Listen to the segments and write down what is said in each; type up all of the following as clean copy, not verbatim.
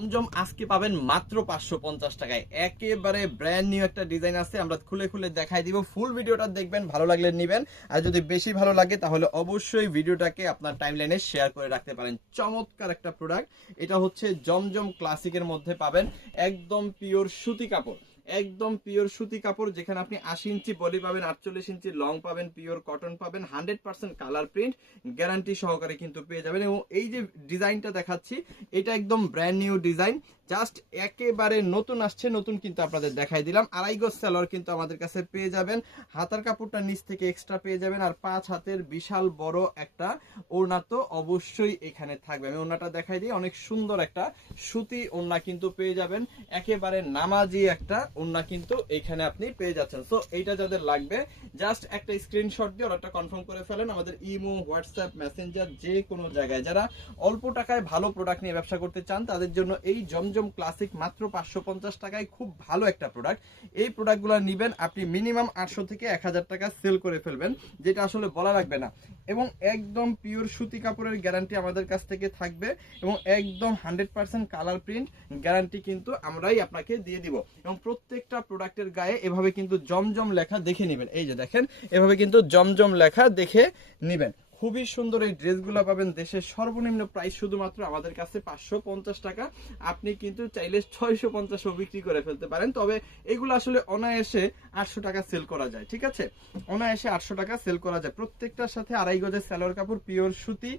জমজম আজকে পাবেন মাত্র 550 টাকায়। একেবারে ব্র্যান্ড নিউ একটা ডিজাইন আছে, আমরা খুলে খুলে দেখাই দিব। ফুল ভিডিওটা দেখবেন, ভালো লাগলে নেবেন, আর যদি বেশি ভালো লাগে তাহলে অবশ্যই ভিডিওটাকে আপনার টাইমলাইনে শেয়ার করে রাখতে পারেন। চমৎকার একটা প্রোডাক্ট, এটা হচ্ছে জমজম ক্লাসিকের মধ্যে পাবেন, একদম পিওর সুতি কাপড়, একদম পিওর সুতি কাপড়, যেখানে আপনি 80 ইঞ্চি বডি পাবেন, 48 ইঞ্চি লং পাবেন, পিওর কটন পাবেন, 100% কালার প্রিন্ট গ্যারান্টি সহকারে কিন্তু পেয়ে যাবেন। এবং এই যে ডিজাইনটা দেখাচ্ছি এটা একদম ব্র্যান্ড নিউ ডিজাইন, জাস্ট একেবারে নতুন আসছে, নতুন কিন্তু আপনাদের দেখাই দিলাম। আড়াই গজ সেলর কিন্তু আমাদের কাছে পেয়ে যাবেন, হাতার কাপড়টা নিচ থেকে এক্সট্রা পেয়ে যাবেন, আর 5 হাতের বিশাল বড় একটা ওড়না তো অবশ্যই এখানে থাকবে। আমি ওড়নাটা দেখাই দিই, অনেক সুন্দর একটা সুতি ওড়না কিন্তু পেয়ে যাবেন, একেবারে নামাজি একটা ওড়না কিন্তু এখানে আপনি পেয়ে যাচ্ছেন। সো এইটা যাদের লাগবে জাস্ট একটা স্ক্রিনশট দিয়ে অর্ডারটা কনফার্ম করে ফেলেন। আমাদের ইমো, হোয়াটসঅ্যাপ, মেসেঞ্জার যে কোনো জায়গায়, যারা অল্প টাকায় ভালো প্রোডাক্ট নিয়ে ব্যবসা করতে চান তাদের জন্য এই জমজম ক্লাসিক মাত্র 550 টাকায় খুব ভালো একটা প্রোডাক্ট। এই প্রোডাক্টগুলো নেবেন আপনি মিনিমাম 800 থেকে 1000 টাকা সেল করে ফেলবেন, যেটা আসলে বলা লাগবে না। এবং একদম পিওর সুতি কাপড়ের গ্যারান্টি আমাদের কাছ থেকে থাকবে, এবং একদম 100% কালার প্রিন্ট গ্যারান্টি কিন্তু আমরাই আপনাকে দিয়ে দিব। এবং প্রত্যেকটা প্রোডাক্টের গায়ে এভাবে কিন্তু জমজম লেখা দেখে নেবেন, এই যে দেখেন এভাবে কিন্তু জমজম লেখা দেখে নেবেন। খুবই সুন্দর এই ড্রেসগুলো পাবেন দেশের সর্বনিম্ন প্রাইস শুধুমাত্র আমাদের কাছে 550 টাকা। আপনি কিন্তু চাইলে 650 বিক্রি করে ফেলতে পারেন, তবে এগুলো আসলে অনায়াসে 800 টাকা সেল করা যায়। ঠিক আছে, অনায়াসে 800 টাকা সেল করা যায়। প্রত্যেকটার সাথে আড়াই গজের সালোয়ার কাপড়, পিওর সুতি,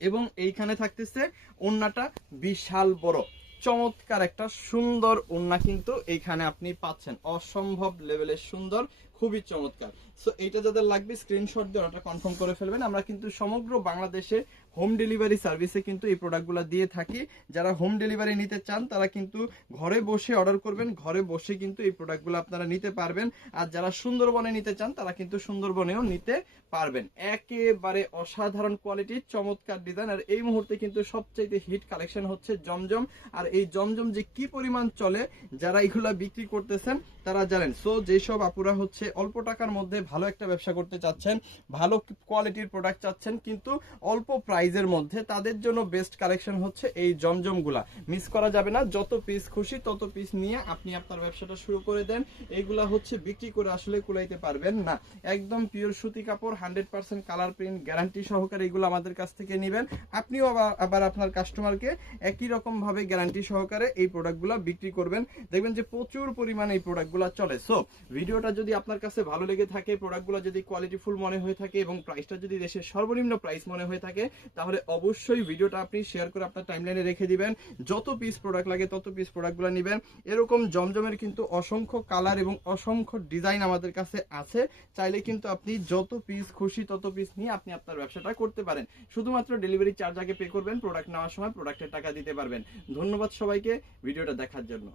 এবং এইখানে থাকতেছে ওড়নাটা বিশাল বড়, চমৎকার একটা সুন্দর ওড়না কিন্তু এইখানে আপনি পাচ্ছেন, অসম্ভব লেভেলের সুন্দর, খুবই চমৎকার। সো এইটা যাদের লাগবে স্ক্রিনশট দিয়ে অর্ডারটা কনফার্ম করে ফেলবেন। আমরা কিন্তু সমগ্র বাংলাদেশে হোম ডেলিভারি সার্ভিসে কিন্তু এই প্রোডাক্টগুলো দিয়ে থাকি। যারা হোম ডেলিভারি নিতে চান তারা কিন্তু ঘরে বসে অর্ডার করবেন, ঘরে বসে কিন্তু এই প্রোডাক্টগুলো আপনারা নিতে পারবেন। আর যারা সুন্দরবনে নিতে চান তারা কিন্তু সুন্দরবনেও নিতে পারবেন। একেবারে অসাধারণ কোয়ালিটির চমৎকার ডিজাইন, আর এই মুহূর্তে কিন্তু সবচেয়ে হিট কালেকশন হচ্ছে জমজম। আর এই জমজম যে কি পরিমাণ চলে, যারা এগুলা বিক্রি করতেছেন তারা জানেন। সো যেসব আপুরা হচ্ছে অল্প টাকার মধ্যে ভালো একটা ব্যবসা করতে চাচ্ছেন, ভালো কোয়ালিটির প্রোডাক্ট চাচ্ছেন কিন্তু অল্প প্রাইজের মধ্যে, তাদের জন্য বেস্ট কালেকশন হচ্ছে এই জমজমগুলা। মিস করা যাবে না, যত পিস খুশি তত পিস নিয়ে আপনি আপনার ব্যবসাটা শুরু করে দেন। এইগুলা হচ্ছে বিক্রি করে আসলে কুলাইতে পারবেন না। একদম পিওর সুতি কাপড়, 100% কালার প্রিন্ট গ্যারান্টি সহকারে এগুলো আমাদের কাছ থেকে নেবেন। আপনিও আবার আপনার কাস্টমারকে একই রকম ভাবে গ্যারান্টি সহকারে এই প্রোডাক্টগুলো বিক্রি করবেন, দেখবেন যে প্রচুর পরিমাণে এই প্রোডাক্টগুলো চলে। সো ভিডিওটা যদি আপনার কাছে ভালো লেগে থাকে, প্রোডাক্টগুলো যদি কোয়ালিটিফুল মনে হয়ে থাকে, এবং প্রাইসটা যদি দেশের সর্বনিম্ন প্রাইস মনে হয়ে থাকে, তাহলে অবশ্যই ভিডিওটা আপনি শেয়ার করে আপনার টাইমলাইনে রেখে দিবেন। যত পিস প্রোডাক্ট লাগে তত পিস প্রোডাক্টগুলো নেবেন। এরকম জমজমের কিন্তু অসংখ্য কালার এবং অসংখ্য ডিজাইন আমাদের কাছে আছে, চাইলে কিন্তু আপনি যত পিস খুশি তত পিস নিয়ে আপনি আপনার ব্যবসাটা করতে পারেন। শুধুমাত্র ডেলিভারি চার্জ আগে পে করবেন, প্রোডাক্ট নেওয়ার সময় প্রোডাক্টের টাকা দিতে পারবেন। ধন্যবাদ সবাইকে ভিডিওটা দেখার জন্য।